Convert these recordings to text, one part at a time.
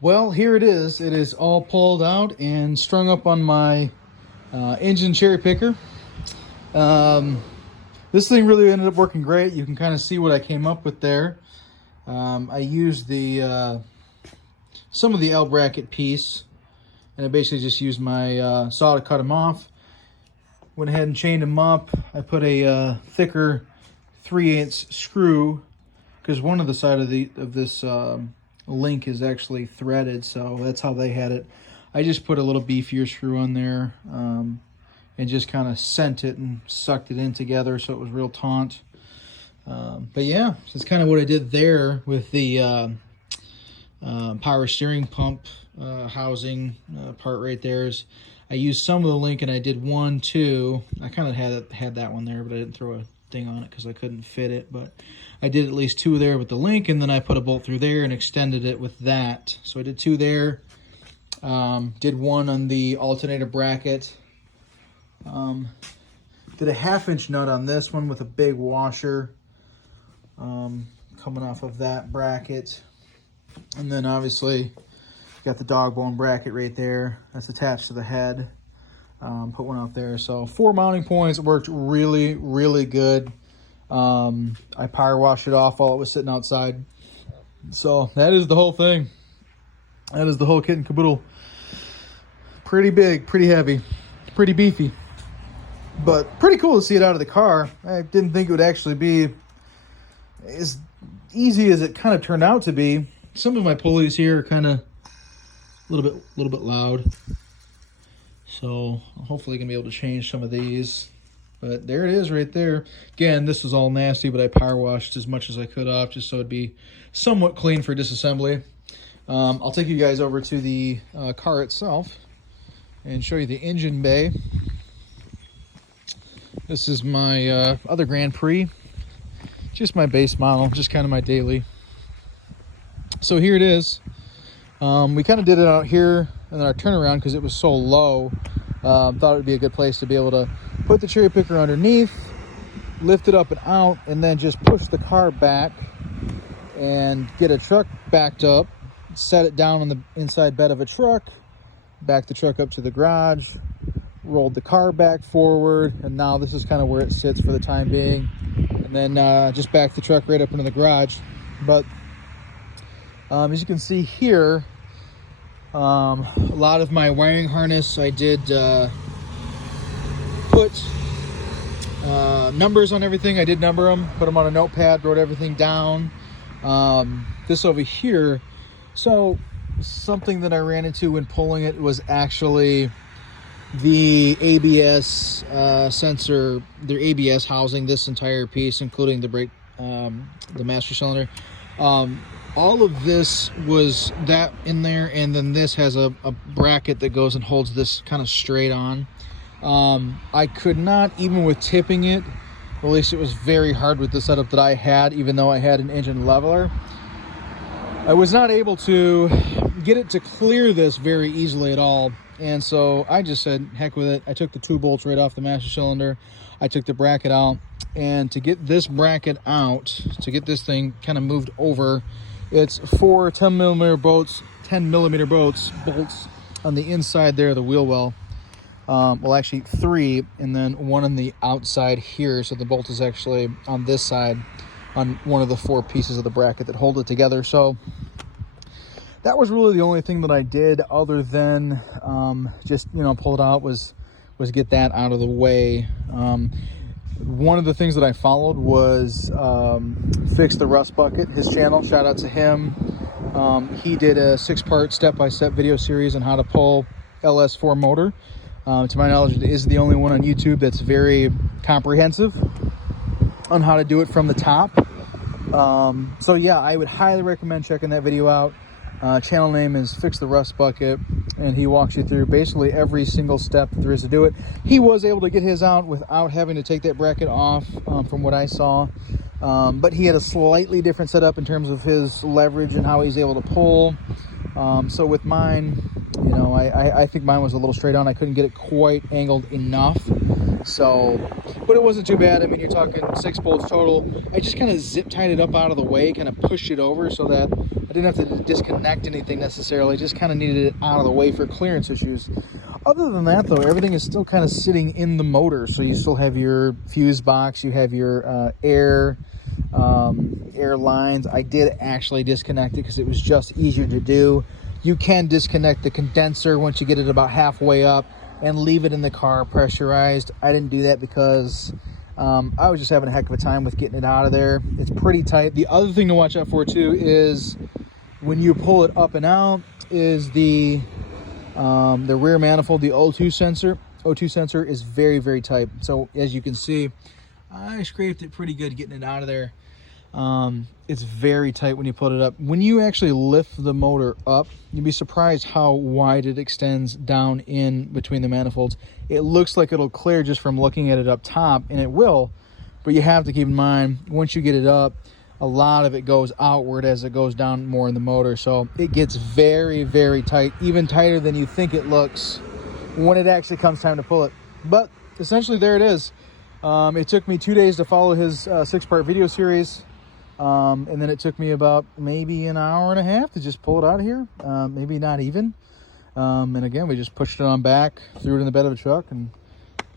Well, here it is. It is all pulled out and strung up on my engine cherry picker. Um, this thing really ended up working great. You can kind of see what I came up with there. I used the some of the L bracket piece, and I basically just used my saw to cut them off. Went ahead and chained them up. I put a thicker 3/8 screw because one of the side of this link is actually threaded, so that's how they had it. I just put a little beefier screw on there and just kind of sent it and sucked it in together so it was real taut. But yeah, so that's kind of what I did there with the power steering pump housing part right there. I used some of the link and I did 1, 2. I kind of had that one there, but I didn't throw a thing on it because I couldn't fit it. But I did at least 2 there with the link, and then I put a bolt through there and extended it with that. So I did 2 there. Did 1 on the alternator bracket. Did a 1/2-inch nut on this one with a big washer coming off of that bracket. And then obviously got the dog bone bracket right there. That's attached to the head. Put one out there. So 4 mounting points. Worked really, really good. I power washed it off while it was sitting outside. So that is the whole thing. That is the whole kit and caboodle. Pretty big, pretty heavy, pretty beefy. But pretty cool to see it out of the car. I didn't think it would actually be as easy as it kind of turned out to be. Some of my pulleys here are kind of a little bit loud. So hopefully gonna be able to change some of these. But there it is right there. Again, this was all nasty, but I power washed as much as I could off just so it'd be somewhat clean for disassembly. I'll take you guys over to the car itself and show you the engine bay. This is my other Grand Prix. Just my base model, just kind of my daily. So here it is. We kind of did it out here in our turnaround because it was so low. Thought it would be a good place to be able to put the cherry picker underneath, lift it up and out, and then just push the car back and get a truck backed up, set it down on the inside bed of a truck, back the truck up to the garage, rolled the car back forward, and now this is kind of where it sits for the time being. And then just back the truck right up into the garage. But as you can see here, a lot of my wiring harness, I did put numbers on everything. I did number them, put them on a notepad, wrote everything down. This over here, so something that I ran into when pulling it was actually the ABS sensor, their ABS housing, this entire piece, including the brake, the master cylinder. All of this was that in there, and then this has a bracket that goes and holds this kind of straight on. I could not, even with tipping it, or at least it was very hard with the setup that I had, even though I had an engine leveler. I was not able to get it to clear this very easily at all. And so I just said, heck with it. I took the 2 bolts right off the master cylinder. I took the bracket out. And to get this bracket out, to get this thing kind of moved over, it's 4 10mm bolts on the inside there of the wheel well. Well, actually 3, and then 1 on the outside here. So the bolt is actually on this side, on one of the 4 pieces of the bracket that hold it together. So that was really the only thing that I did, other than just, pull it out, was get that out of the way. One of the things that I followed was Fix the Rust Bucket, his channel. Shout out to him. He did a 6-part step-by-step video series on how to pull LS4 motor. To my knowledge, it is the only one on YouTube that's very comprehensive on how to do it from the top. So yeah, I would highly recommend checking that video out. Channel name is Fix the Rust Bucket, and he walks you through basically every single step that there is to do it. He was able to get his out without having to take that bracket off, from what I saw. But he had a slightly different setup in terms of his leverage and how he's able to pull. So with mine, I think mine was a little straight on. I couldn't get it quite angled enough. So, but it wasn't too bad. I mean, you're talking 6 bolts total. I just kind of zip tied it up out of the way, kind of pushed it over so that I didn't have to disconnect anything necessarily, just kind of needed it out of the way for clearance issues. Other than that though, everything is still kind of sitting in the motor, so you still have your fuse box, you have your air lines. I did actually disconnect it because it was just easier to do. You can disconnect the condenser once you get it about halfway up and leave it in the car pressurized. I didn't do that because I was just having a heck of a time with getting it out of there. It's pretty tight. The other thing to watch out for too is when you pull it up and out is the rear manifold, the O2 sensor. O2 sensor is very, very tight. So as you can see, I scraped it pretty good getting it out of there. It's very tight when you put it up. When you actually lift the motor up, you'd be surprised how wide it extends down in between the manifolds. It looks like it'll clear just from looking at it up top, and it will, but you have to keep in mind, once you get it up, a lot of it goes outward as it goes down more in the motor. So it gets very, very tight, even tighter than you think it looks when it actually comes time to pull it. But essentially there it is. It took me 2 days to follow his 6-part video series. And then it took me about maybe an hour and a half to just pull it out of here. Maybe not even. And again, we just pushed it on back, threw it in the bed of a truck, and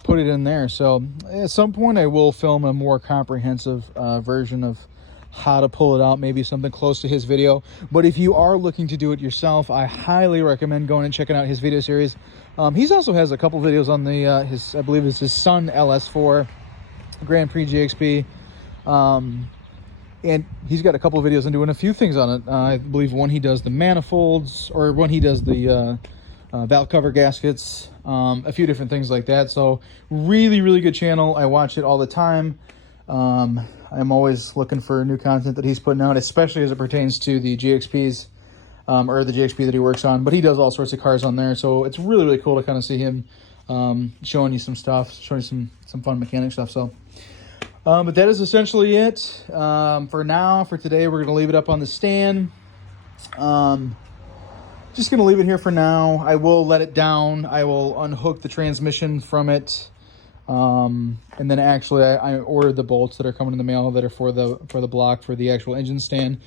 put it in there. So at some point I will film a more comprehensive version of how to pull it out, maybe something close to his video. But if you are looking to do it yourself, I highly recommend going and checking out his video series. He also has a couple videos on the I believe it's his Sun LS4 Grand Prix GXP. And he's got a couple of videos on doing a few things on it. I believe one he does the manifolds, or one he does the valve cover gaskets, a few different things like that. So really, really good channel. I watch it all the time. I'm always looking for new content that he's putting out, especially as it pertains to the GXPs, or the GXP that he works on. But he does all sorts of cars on there, so it's really, really cool to kind of see him showing you some stuff, showing you some fun mechanic stuff. So. But that is essentially it for now. For today, we're going to leave it up on the stand. Just going to leave it here for now. I will let it down. I will unhook the transmission from it. And then actually, I ordered the bolts that are coming in the mail that are for the block for the actual engine stand.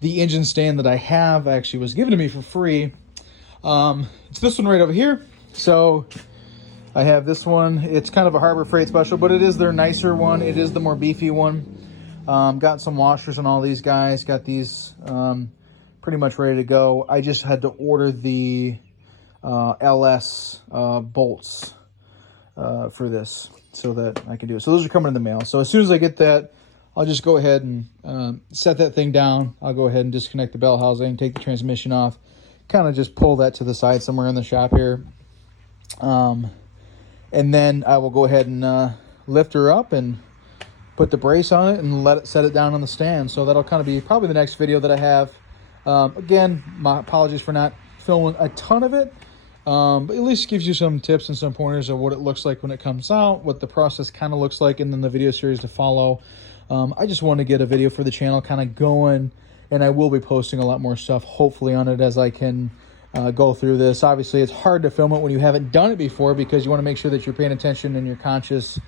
The engine stand that I have actually was given to me for free. It's this one right over here. So I have this one. It's kind of a Harbor Freight special, but it is their nicer one. It is the more beefy one. Got some washers on all these guys. Got these pretty much ready to go. I just had to order the LS bolts for this so that I can do it. So those are coming in the mail. So as soon as I get that, I'll just go ahead and set that thing down. I'll go ahead and disconnect the bell housing, take the transmission off, kind of just pull that to the side somewhere in the shop here. And then I will go ahead and lift her up and put the brace on it and let it set it down on the stand. So that'll kind of be probably the next video that I have. Again, my apologies for not filming a ton of it, but at least gives you some tips and some pointers of what it looks like when it comes out, what the process kind of looks like, and then the video series to follow. I just want to get a video for the channel kind of going, and I will be posting a lot more stuff hopefully on it as I can go through this. Obviously, it's hard to film it when you haven't done it before because you want to make sure that you're paying attention and you're conscious.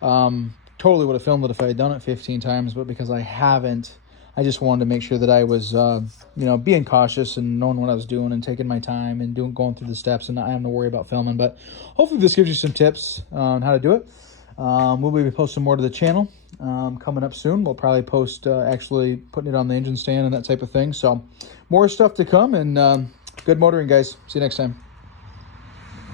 Totally would have filmed it if I had done it 15 times, but because I haven't, I just wanted to make sure that I was, being cautious and knowing what I was doing and taking my time and going through the steps and not having to worry about filming. But hopefully this gives you some tips on how to do it. We'll be posting more to the channel coming up soon. We'll probably post actually putting it on the engine stand and that type of thing. So more stuff to come, and good motoring, guys. See you next time.